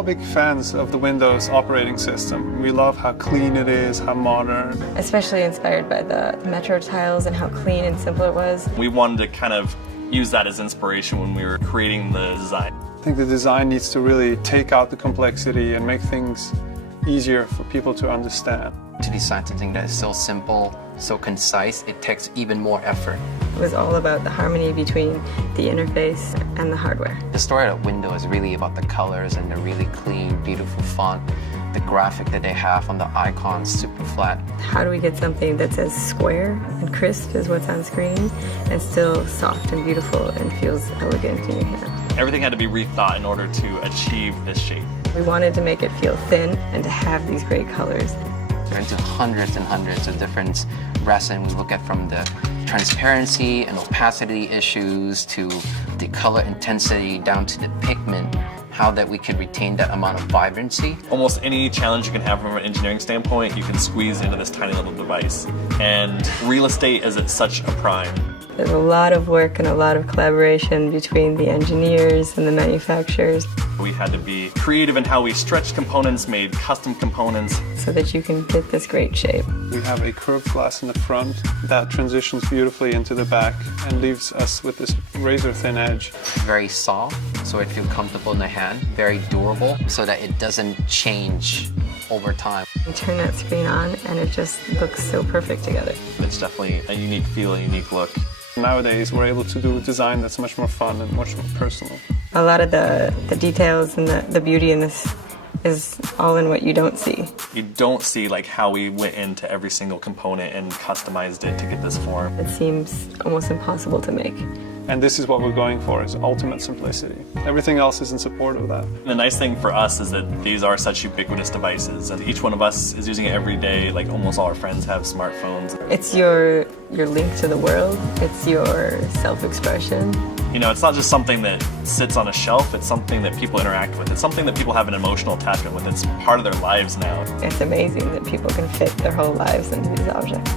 all big fans of the Windows operating system. We love how clean it is, how modern. Especially inspired by the Metro tiles and how clean and simple it was. We wanted to kind of use that as inspiration when we were creating the design. I think the design needs to really take out the complexity and make things easier for people to understand. To design something that is so simple, so concise, it takes even more effort. It was all about the harmony between the interface and the hardware. The story of Windows is really about the colors and the really clean, beautiful font, the graphic that they have on the icons, super flat. How do we get something that's as square and crisp as what's on screen and still soft and beautiful and feels elegant in your hand? Everything had to be rethought in order to achieve this shape. We wanted to make it feel thin and to have these great colors. We're into hundreds and hundreds of different resin. We look at from the transparency and opacity issues to the color intensity down to the pigment, how that we could retain that amount of vibrancy. Almost any challenge you can have from an engineering standpoint, you can squeeze into this tiny little device. And real estate is at such a prime. There's a lot of work and a lot of collaboration between the engineers and the manufacturers. We had to be creative in how we stretched components, made custom components. So that you can get this great shape. We have a curved glass in the front that transitions beautifully into the back and leaves us with this razor-thin edge. Very soft, so it feels comfortable in the hand. Very durable, so that it doesn't change over time. You turn that screen on and it just looks so perfect together. It's definitely a unique feel, a unique look. Nowadays, we're able to do a design that's much more fun and much more personal. A lot of the details and the beauty in this is all in what you don't see. You don't see like how we went into every single component and customized it to get this form. It seems almost impossible to make. And this is what we're going for, is ultimate simplicity. Everything else is in support of that. The nice thing for us is that these are such ubiquitous devices, and each one of us is using it every day. Like almost all our friends have smartphones. It's your link to the world. It's your self-expression. You know, it's not just something that sits on a shelf, it's something that people interact with. It's something that people have an emotional attachment with. It's part of their lives now. It's amazing that people can fit their whole lives into these objects.